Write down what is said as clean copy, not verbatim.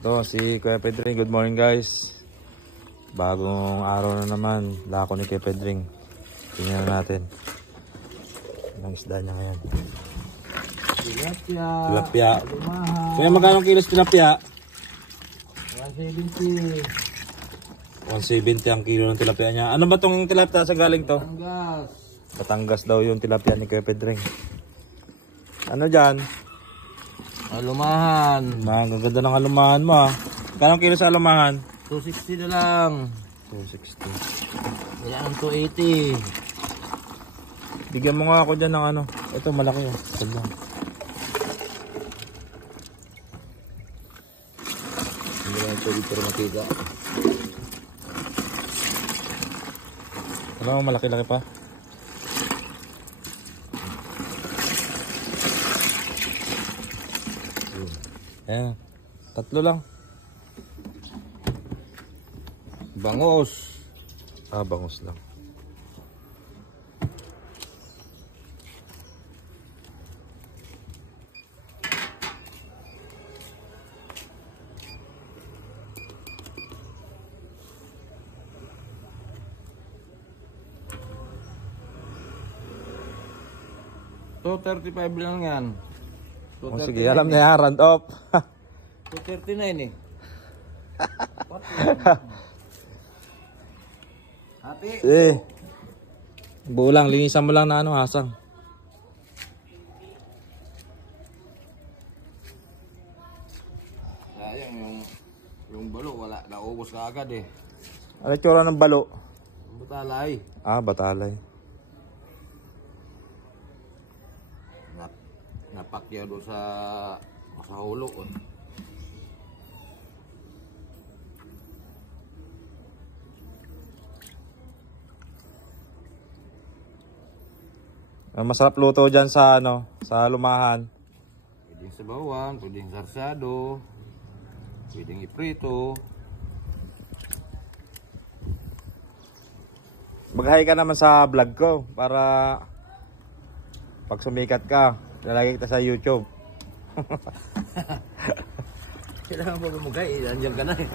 Ito si Kuya Pedring. Good morning guys. Bagong araw na naman. Lako ni Kuya Pedring. Tingnan natin. Anong isda niya ngayon? Tilapia. So yung magkano kilos tilapia? 170. 170 ang kilo ng tilapia niya. Ano ba tong tilapia sa galing to? Batangas. Batangas daw yung tilapia ni Kuya Pedring. Ano dyan? Alumahan. Ang ganda ng alumahan mo ah. Kanong kilo sa alumahan? 260 na lang. 260. Kaya ang 280. Bigyan mo nga ako dyan ng ano. Ito malaki oh. Ganda. Hindi na ito dito makita. Alam mo malaki-laki pa. Ayan. 3 lang. Bangos. Bangos lang. So 35 lang yan. Oh, sige, alam na yan. Round off. 239 eh. Ate. Buo lang. Linisan mo lang na ano, hasang. Sayang yung balo. Wala. Naubos ka agad eh. Ano tsura ng balo? Butalay. Batalay. Napakya doon sa hulo. Masarap luto dyan sa ano, sa lumahan. Pwedeng sabawan, pwedeng sarsado, pwedeng iprito. Mag-hi ka naman sa vlog ko para pag sumikat ka, lalagay kita sa YouTube. Kailangan mo bumugay, andyan ka na eh.